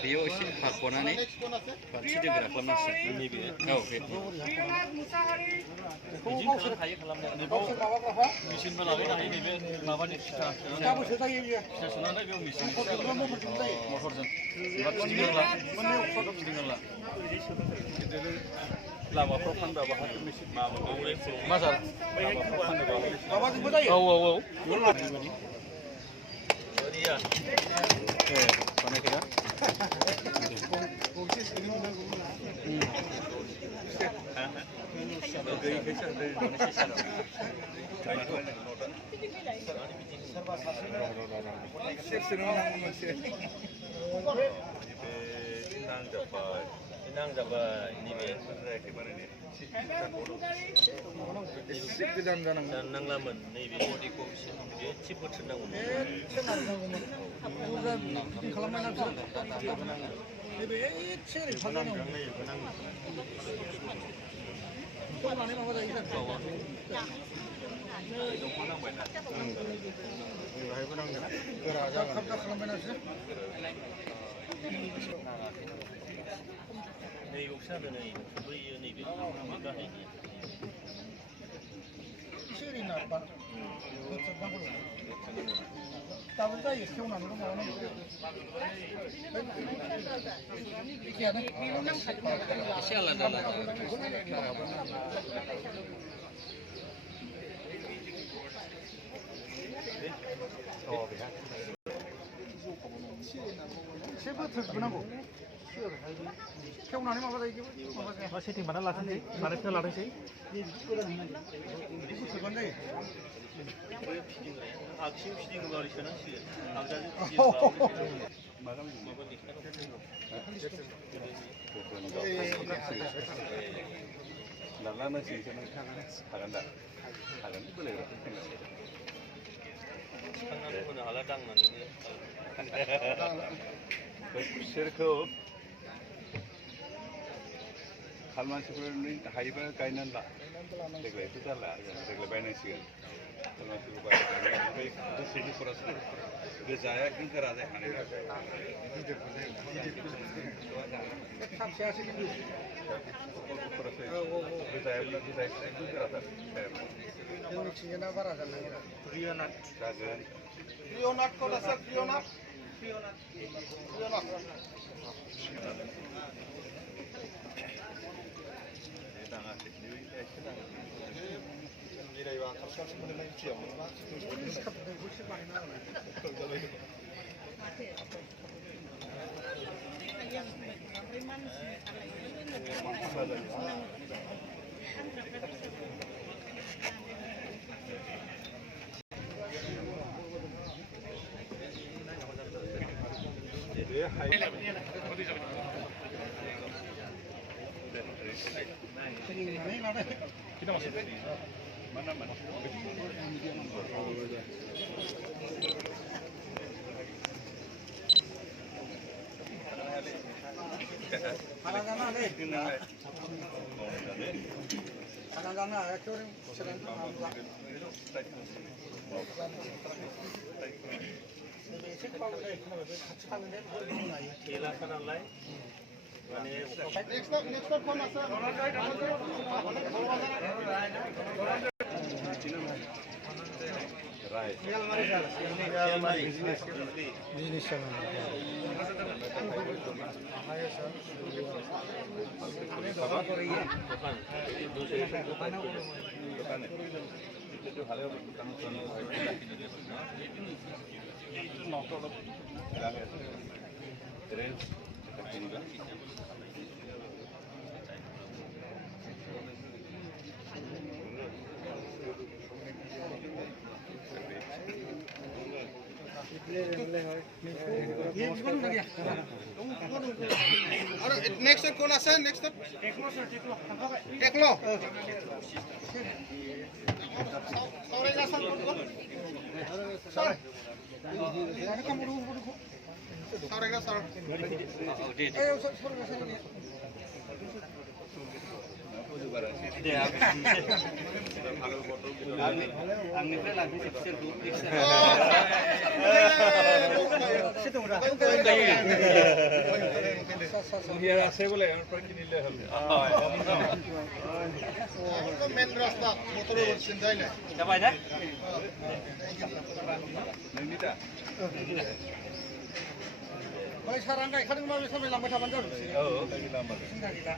बेयाव एसे हाख'नानै बांसिन दोनग्रा खालामनांसिगोन नैबे औ बिदिनो खालामनो हायो खालामनो मेचिनबो लागायनो हायो नैबे माबानि फिथा सोनानै बेयाव मेचिन मटरजों फिदिंनांला लामाफ्राव फानबा हाथ मेचिन मा सार लामाफ्राव फानोबा औ बानायखाया नांजाबाय नैबे एसे गोजान नांलामोन नैबे बडिखौ बे थिप बोथोरनांगौमोन खेवनानै माबा जायो माबा सेटिं बानायना लाथोंसै बानायफिनना लाथोंसै गुसुबानो जायो आगसिजों फिदिङोबा ओरै सोनांसिगोन लानांसिगोन हागोन दा हागोन बोलायग्रा थिखांनानै होनो हाला दांनानैनो खुसेरखौ खालमानसिफोर हायोबा गायनानै ला देग्लायथ' जाला देग्लाय बायनांसिगोन खालमानसिखौ बायनानै ओमफ्राय गोसोनि खरासो गोजाया एकदम गोरा जायो हानाया जोंनिथिंजायना बारा जानो नागिरा प्रियनाथ जागोन प्रियनाथखौ दासो प्रियनाथ जिरायबा खाबसेयावसो मोननाय फ्रियाव मोनबा नेक्स्ट कौन আছে नेक्स्ट टेक्नो सौरेगा सर सौरेगा सर बुझु बारा दे भालो बटल आंनिफ्राय लांफैसै बिसोरखौ ইয়াৰ আছে বোলে ইয়াৰ পৰা কিনিলে হ'ল মেইন ৰাস্তা মটৰৰ চিন্তাই নাই যাবাই না नोंनिदा सारां गायखादोंबा बे समाय लांबाय थाबानो जादों औ गायलांबाय सिन्था गैला